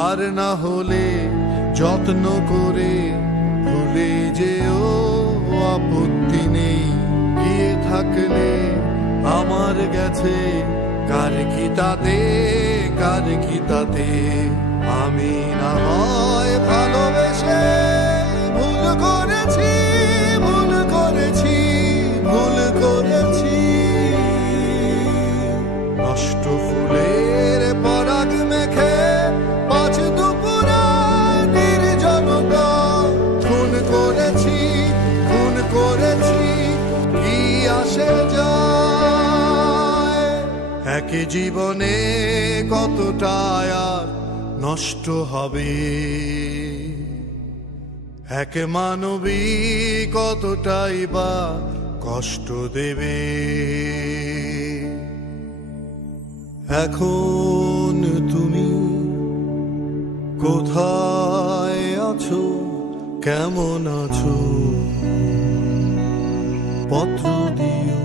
আর না হলে যত্ন করে ভুলে ও আপত্তি নেই। গিয়ে থাকলে আমার গেছে, কার কি তাতে, কার কি তাতে? আমি না আসে যায়। একই জীবনে কতটা আর নষ্ট হবে? এক মানবী কতটাই বা কষ্ট দেবে? এখন তুমি কোথায় আছো? কেমন আছো? পত্র দিও।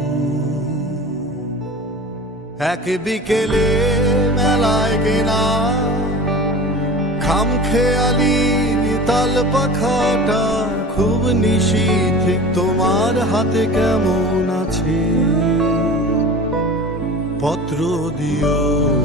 এক বিকেলে মেলায় কেনা খাম খেয়ালি তাল পাখাটা খুব নিশীথ তোমার হাতে কেমন আছে? পত্র দিও।